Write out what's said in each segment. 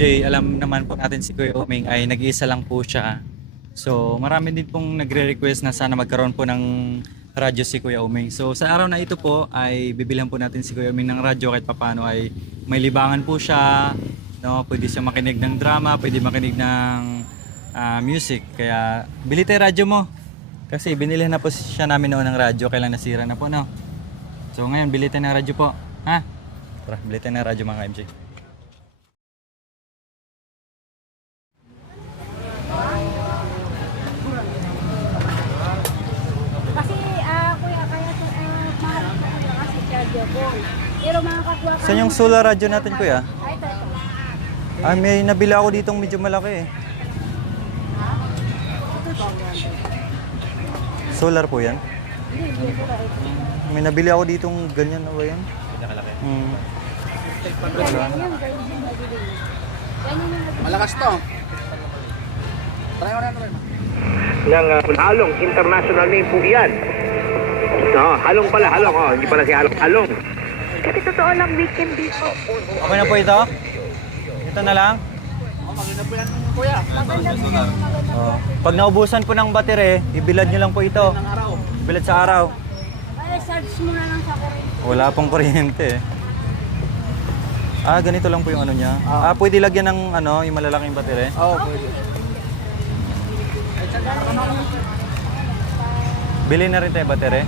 MJ, alam naman po natin si Kuya Oming ay nag-iisa lang po siya. So marami din pong nagre-request na sana magkaroon po ng radyo si Kuya Oming. So sa araw na ito po ay bibilhan po natin si Kuya Oming ng radyo kahit papano ay may libangan po siya. No, pwede siya makinig ng drama, pwede makinig ng music. Kaya bili tayo radyo mo. Kasi binili na po siya namin noon ng radyo, kailang nasira na po, no. So ngayon bili tayo ng radyo po. Ha? Tara, bili tayo ng radyo mga MJ. Kasi kuya kaya mahal ko kasi radyo ko. Pero mga kapwa ka. Saan yung solar radyo natin, kuya? Ay, ito. Ah, may nabili ako ditong medyo malaki eh. Solar po yan? Hindi ko ito. May nabili ako ditong ganyan na ba yan? Nakalaki. Hmm. Yan yung nabili. Ganyan yung Malakas to. Try mo na ito. Ng halong international name po iyan. No, halong pala, halong. Oh, hindi pala si halong, halong. Kasi totoo lang weekend dito. Okay na po ito? Ito na lang? Maganda po yan, kuya. Oh. Pag naubusan po ng batere, ibilad nyo lang po ito. Ng araw. Ibilad sa araw. Ay, search mo na lang sa kuryente. Wala pong kuryente eh. Ah, ganito lang po yung ano niya. Ah, pwede lagyan ng ano, yung malalaking batere. Oo, pwede. Bili na rin tayo batere?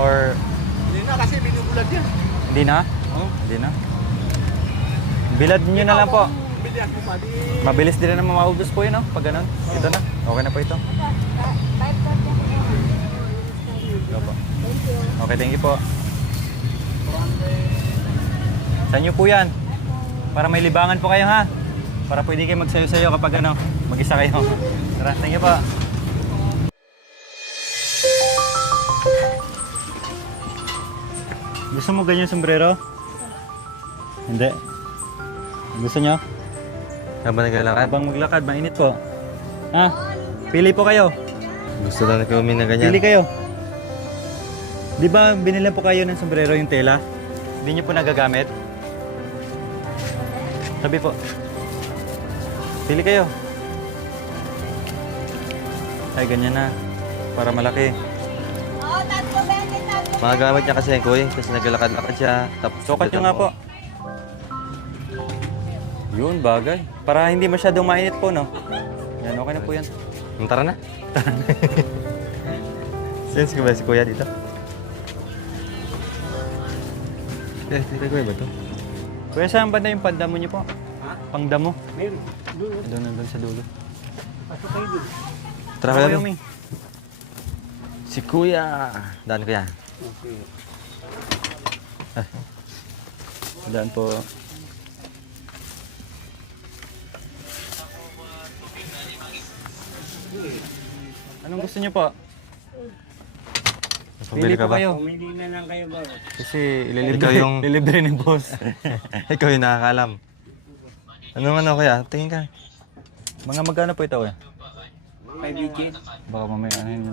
Or Hindi na kasi binubulag yan. hindi na? Oo. Hindi na. Bilad nyo na lang po. Bilihan mo pa. Di... Mabilis din naman maubos po yun, no? Pag ganun. Ito na. Okay na po ito. Ito po. Okay, thank you po. Sa inyo po yan. Para may libangan po kayo, ha? Para pwede kayo magsayo-sayo kapag ano, mag-isa kayo. Tara, thank you po. Gusto mo ganyan sombrero? Hindi. Gusto nyo? Habang naglalakad, Habang maglakad, mainit po. Ha? Pili po kayo. gusto lang ko na ganyan. Pili kayo. Di ba binili po kayo ng sombrero yung tela? Hindi nyo po nagagamit? Sabi po. Pili kayo. Ay, ganyan na. Para malaki. Mga gamit niya kasi yan, kuya. Kasi naglalakad-lakad siya. Tapos Sukat nyo nga po. Yun, bagay. Para hindi masyadong mainit po, no? Yan, okay na po yan. Tara na. Sense ko ba si kuya dito? Dito kuya ba ito? Kuya, saan banda yung pandamo nyo po? Ha? Pangdamo? Meron. Doon sa dulo. Pasok kayo dun. Tara Kuya, kuya. Ming. Si kuya. Daan kuya. Okay. Daan po. Anong gusto niyo po? Pabili ka ba? kayo. Pumili na lang kayo ba? Kasi ililibre, Ikaw yung- ililibre ni boss. Ikaw yung nakakalam. Anong ano kuya? Tingin ka. Mga magkano po ito eh? 5 digit. Baka mamaya ano yun.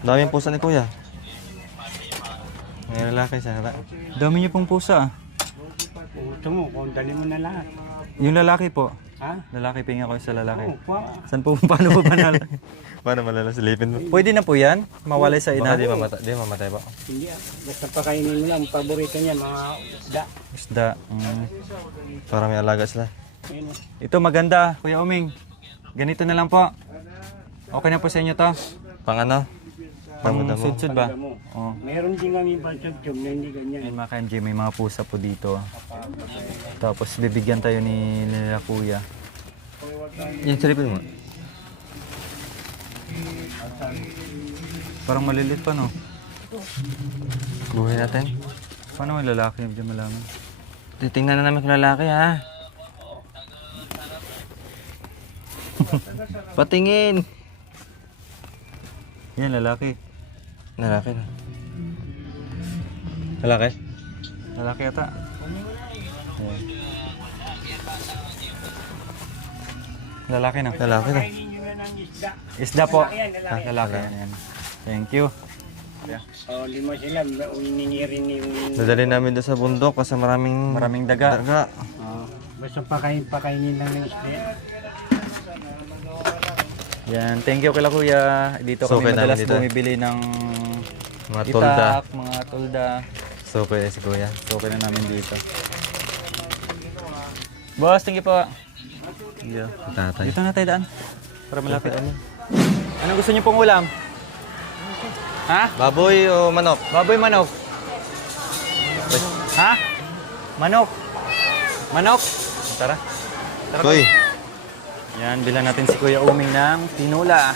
Dami yung pusa ni kuya. May lalaki siya. Dami niyo pong pusa ah. Ito mo, kung dali mo na lahat. Yung lalaki po. Ha? Lalaki, pinga ko sa lalaki. Oo, pa. Saan po, paano po ba nal? Paano malalasilipin mo? Pwede na po yan? Mawalay sa ina? Baka di mamatay ba? Hindi ah. Basta pakainin mo lang. Paborito niyan, mga isda. Isda. Para may alaga sila. Ayun oh. Ito maganda, Kuya Oming. Ganito na lang po. Okay na po sa inyo to? Pang ano? Pang Pang mo. sudsud ba? Pagdamo. Oo. Meron din kami pansub-tub na hindi ganyan. Ayun mga ka-MJ, may mga pusa po dito. Tapos bibigyan tayo ni nila kuya. Yung silipin mo. Parang malilit pa no? Buhay natin. Paano may lalaki? Diyan malaman. Titingnan na namin kung lalaki ha. Patingin. Yan, lalaki. Lalaki na. Lalaki? Lalaki ata. Ayan. Lalaki na. Lalaki na. Kainin nyo na ng isda. Isda po. Lalaki yan, lalaki. Lalaki. Ayan. Thank you. O, 5 sila. Uiningi rin yung... Nadali namin doon sa bundok kasi maraming Maraming daga. daga. Basta pakainin lang ng isda. Yan, thank you kila kuya. Dito So, kami okay namin madalas dito. bumibili ng Mga tolda. itak, mga tolda. So, pwede si kuya. So, okay na namin dito. Boss, thank you po. Yeah. Tatay. Dito na tayo daan. Para malapit. Anong gusto niyo pong ulam? Ha? Baboy o manok? Baboy, manok. Ha? Manok. Manok. Tara. Tara. Koy. Yan, bilan natin si Kuya Uming ng tinula.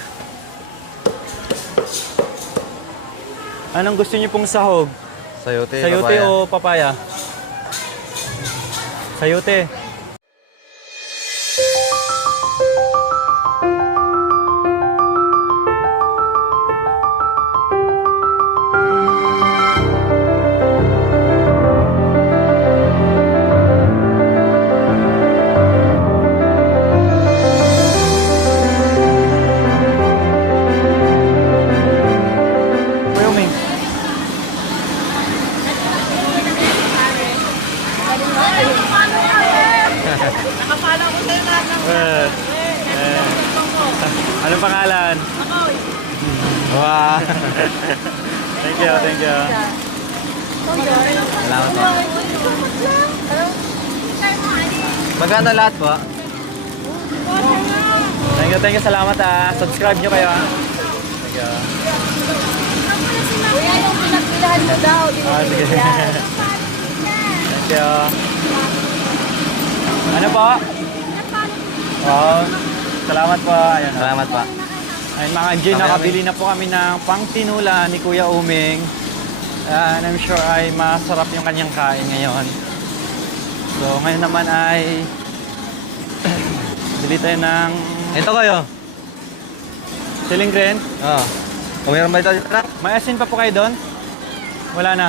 Anong gusto niyo pong sahog? Sayote, Sayote papaya. o papaya? Sayote. Kuya Uming. Anong pangalan? Wow. Thank you, thank you. Salamat po. Magkano lahat po? Thank you, salamat ah. Subscribe nyo kayo ah. Thank you. Kuya, yung pinagpilahan mo daw. Ah, sige. Thank you. Ano po? Oh, salamat po. Ayan. Salamat pa. Ayun mga MJ, nakabili na po kami ng pangtinula ni Kuya Uming. And I'm sure ay masarap yung kanyang kain ngayon. So ngayon naman ay bili tayo ng Ito kayo. siling green. Oo. Kung meron ba ito dito na? May asin pa po kayo doon? Wala na.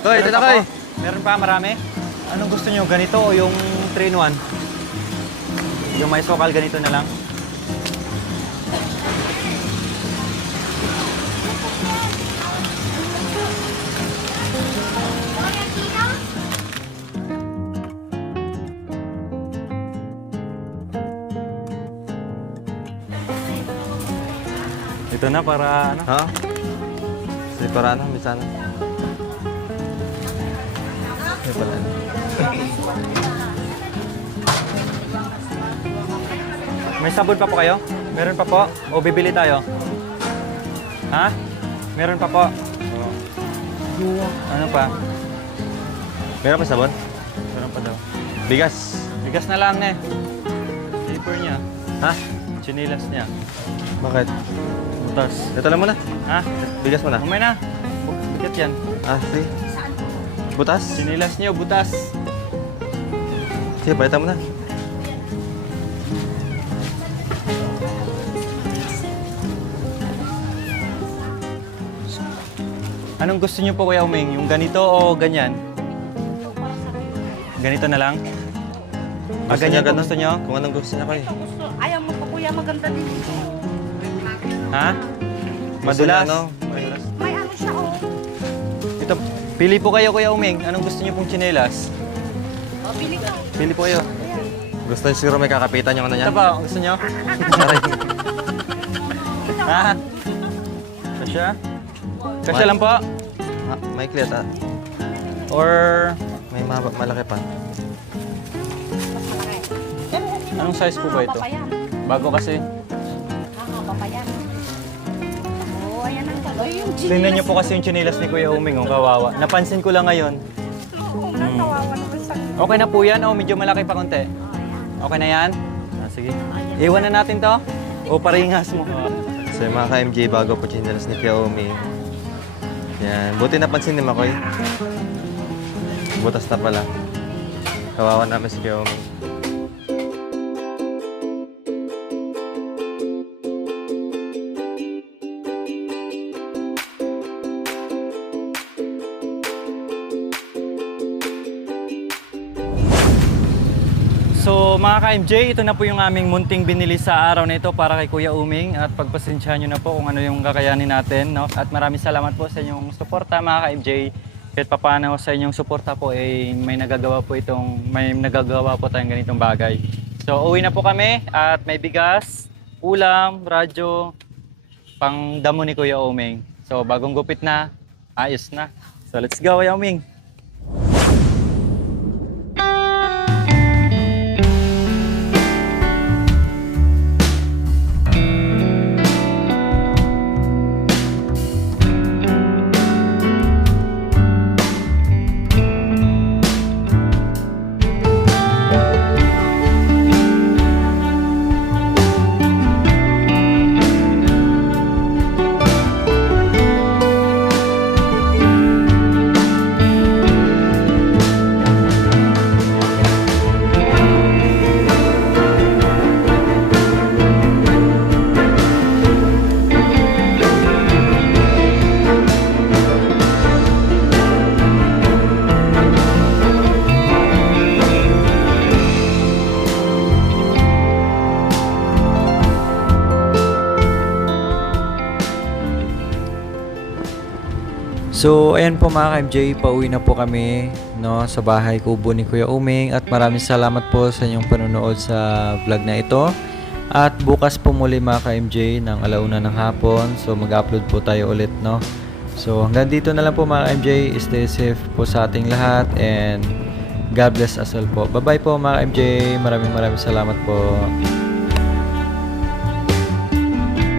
Koy, Meron dito pa koy. po? Meron pa, marami? Anong gusto nyo? Ganito o yung 3-in-1? Yung may sokal, ganito na lang? Ito na para ano? Ha? Sige, para ano? Bisa na. Sige pala. May sabon pa po kayo? Meron pa po? O bibili tayo? Ha? Meron pa po? Ano pa? Meron pa sabon? Meron pa daw. Bigas. Bigas na lang eh. Paper niya. Ha? Chinilas niya. Bakit? Butas. Ito lang muna. Ha? Bigas mo na. Umay na. Bigat yan. Ah, sige. Butas? Chinilas niyo, butas. Sige, palitan mo na. Anong gusto niyo po Kuya Uming? Yung ganito o ganyan? Ganito na lang? Ah, Gusto ganyan niya po ganun? gusto niyo? Kung anong gusto niya, Koy. Ayaw mo pa kuya, maganda din ito. Ha? Gusto Madulas? niya, ano? Madulas. May ano siya, oh. Ito, pili po kayo Kuya Uming. Anong gusto niyo pong chinelas? O, pili ka. Pili po kayo. Gusto niya siguro may kakapitan yung ano Ito niya. pa, gusto niyo? Aray. Ha? Kasya? Kasya lang po? Ah, may clear ta. Or May malaki pa. Pero okay anong size po ba ito? pa yan. Bago kasi. Nakakaba pa yan. Oh, ayan ang talo. Yung Tingnan niyo po kasi yung chinelas ni Kuya Uming, oh, kawawa. Napansin ko lang ngayon. Oo, kawawa naman sa... Okay na po yan o medyo malaki pa konti? Okay na yan? Ah, sige. Iwan na natin to? O paringas mo? So yung mga ka-MJ, bago po chinelas ni Kuya Uming. Yan. Buti napansin ni Makoy. Butas na pala. Kawawa namin si Kuya Uming. So mga ka-MJ, ito na po yung aming munting binili sa araw na ito para kay Kuya Uming at pagpasensyahan nyo na po kung ano yung kakayanin natin. No? At maraming salamat po sa inyong suporta mga ka-MJ. kahit papaano sa inyong suporta po may nagagawa po tayong ganitong bagay. So uwi na po kami at may bigas, ulam, radyo, pang damo ni Kuya Omeng. So bagong gupit na, ayos na. So let's go, Kuya Omeng. So, ayan po mga ka-MJ, pauwi na po kami no, sa bahay kubo ni Kuya Omeng at maraming salamat po sa inyong panonood sa vlog na ito. At bukas po muli mga ka-MJ ng 1:00 ng hapon. So, mag-upload po tayo ulit, no. So, hanggang dito na lang po mga ka-MJ. Stay safe po sa ating lahat and God bless us all po. Bye-bye po mga ka-MJ. Maraming salamat po.